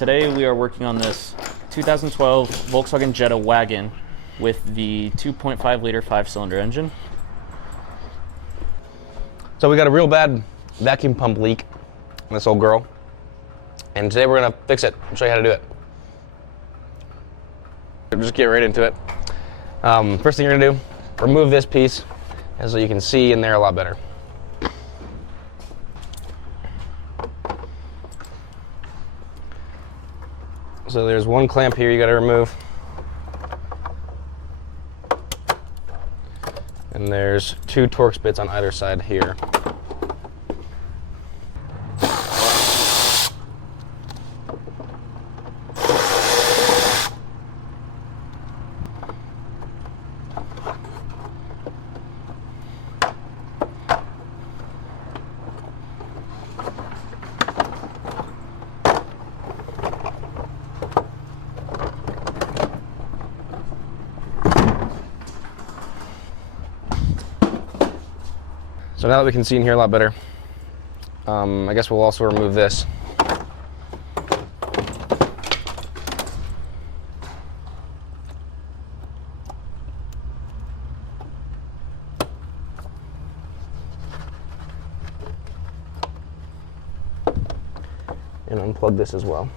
Today we are working on this 2012 Volkswagen Jetta wagon with the 2.5 liter 5-cylinder engine. So we got a real bad vacuum pump leak in this old girl, and today we're gonna fix it and show you how to do it. Just get right into it. First thing you're gonna do, remove this piece, and so you can see in there a lot better. So there's one clamp here you gotta remove. And there's two Torx bits on either side here. So now that we can see in here a lot better, I guess we'll also remove this. And unplug this as well.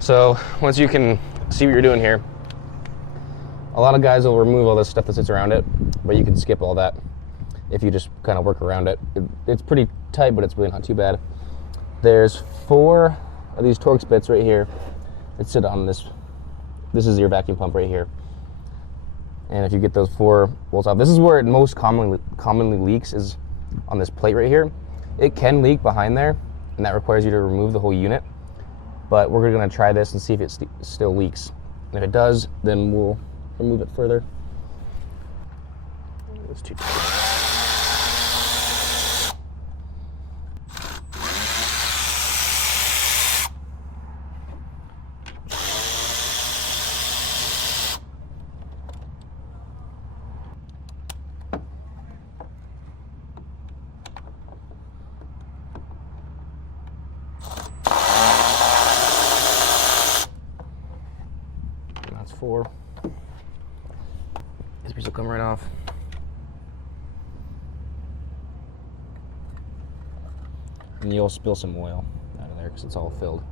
So once you can see what you're doing here, a lot of guys will remove all this stuff that sits around it, but you can skip all that if you just kind of work around it. It's pretty tight, but it's really not too bad. There's 4 of these Torx bits right here that sit on this. This is your vacuum pump right here. And if you get those 4 bolts off, this is where it most commonly leaks, is on this plate right here. It can leak behind there, and that requires you to remove the whole unit. But we're going to try this and see if it still leaks. And if it does, then we'll remove it further. It's too tight. That's 4. This piece will come right off. And you'll spill some oil out of there because it's all filled.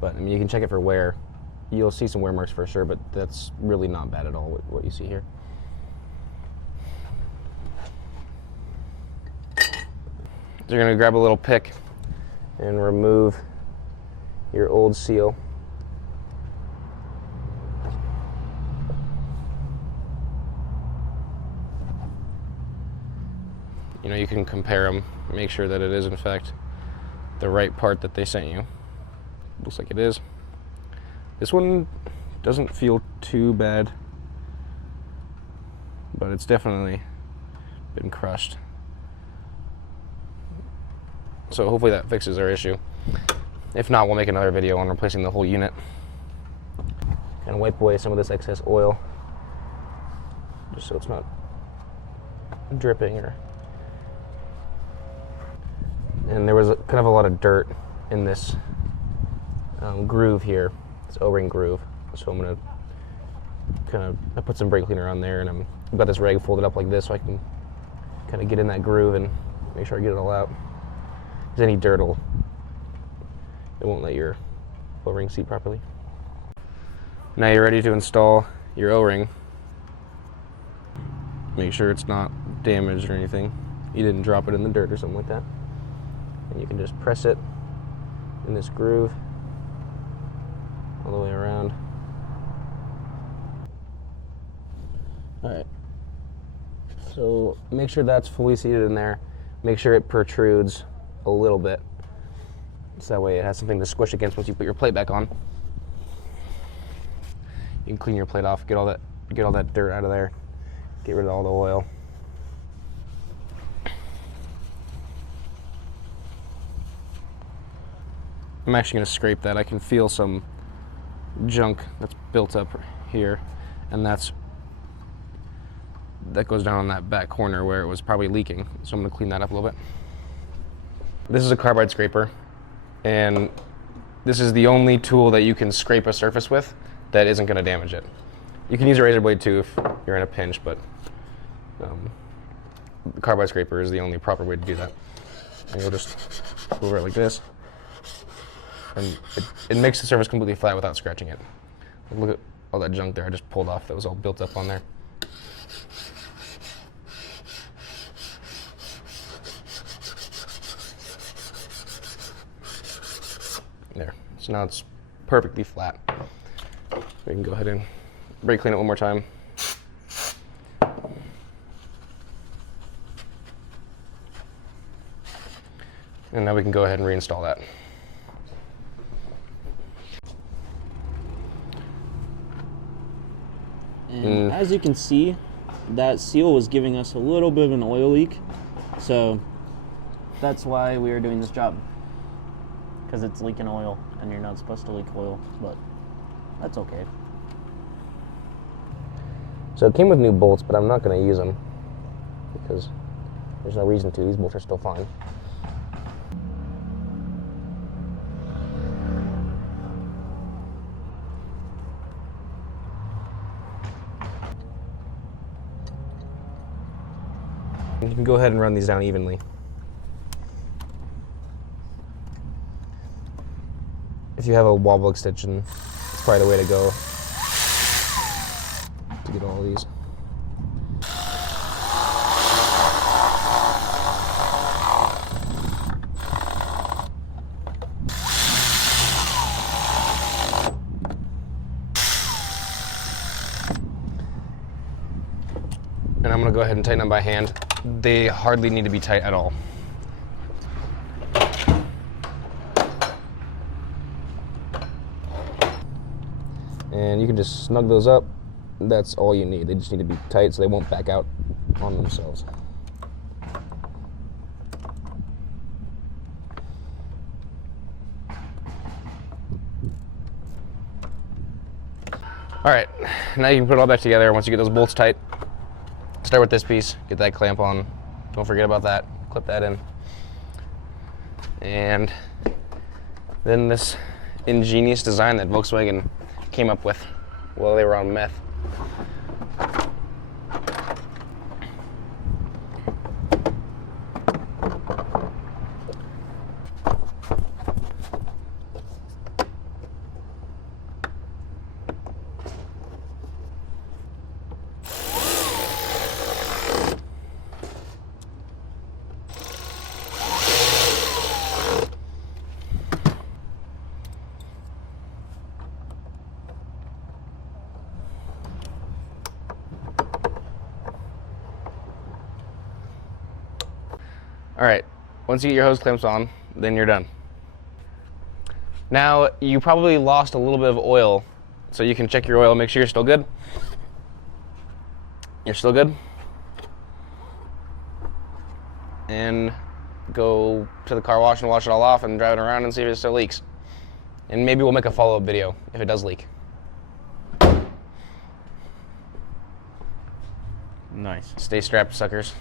But I mean, you can check it for wear. You'll see some wear marks for sure, but that's really not bad at all what you see here. So you're gonna grab a little pick and remove your old seal. You know, you can compare them, make sure that it is in fact the right part that they sent you. Looks like it is. This one doesn't feel too bad, but it's definitely been crushed. So hopefully that fixes our issue. If not, we'll make another video on replacing the whole unit. Kind of wipe away some of this excess oil, just so it's not dripping or. And there was kind of a lot of dirt in this groove here, this O-ring groove. So I'm gonna I put some brake cleaner on there, and I've got this rag folded up like this so I can kind of get in that groove and make sure I get it all out. Because any dirt it won't let your O-ring seat properly. Now you're ready to install your O-ring. Make sure it's not damaged or anything. You didn't drop it in the dirt or something like that. And you can just press it in this groove all the way around. All right, so make sure that's fully seated in there. Make sure it protrudes a little bit, so that way it has something to squish against once you put your plate back on. You can clean your plate off, get all that dirt out of there, get rid of all the oil. I'm actually going to scrape that. I can feel some junk that's built up here, and that's that goes down on that back corner where it was probably leaking. So I'm gonna clean that up a little bit. This is a carbide scraper, and this is the only tool that you can scrape a surface with that isn't gonna damage it. You can use a razor blade too if you're in a pinch, but the carbide scraper is the only proper way to do that. And you'll just go over it like this, and it makes the surface completely flat without scratching it. Look at all that junk there I just pulled off that was all built up on there. There, so now it's perfectly flat. We can go ahead and brake clean it one more time. And now we can go ahead and reinstall that. And as you can see, that seal was giving us a little bit of an oil leak. So that's why we are doing this job. Because it's leaking oil, and you're not supposed to leak oil, but that's okay. So it came with new bolts, but I'm not going to use them because there's no reason to. These bolts are still fine. You can go ahead and run these down evenly. If you have a wobble extension, it's probably the way to go to get all these. And I'm going to go ahead and tighten them by hand. They hardly need to be tight at all. And you can just snug those up. That's all you need. They just need to be tight so they won't back out on themselves. All right, now you can put it all back together once you get those bolts tight. Start with this piece, get that clamp on. Don't forget about that, clip that in. And then this ingenious design that Volkswagen came up with while they were on meth. All right, once you get your hose clamps on, then you're done. Now, you probably lost a little bit of oil, so you can check your oil, make sure you're still good. You're still good. And go to the car wash and wash it all off and drive it around and see if it still leaks. And maybe we'll make a follow-up video if it does leak. Nice. Stay strapped, suckers.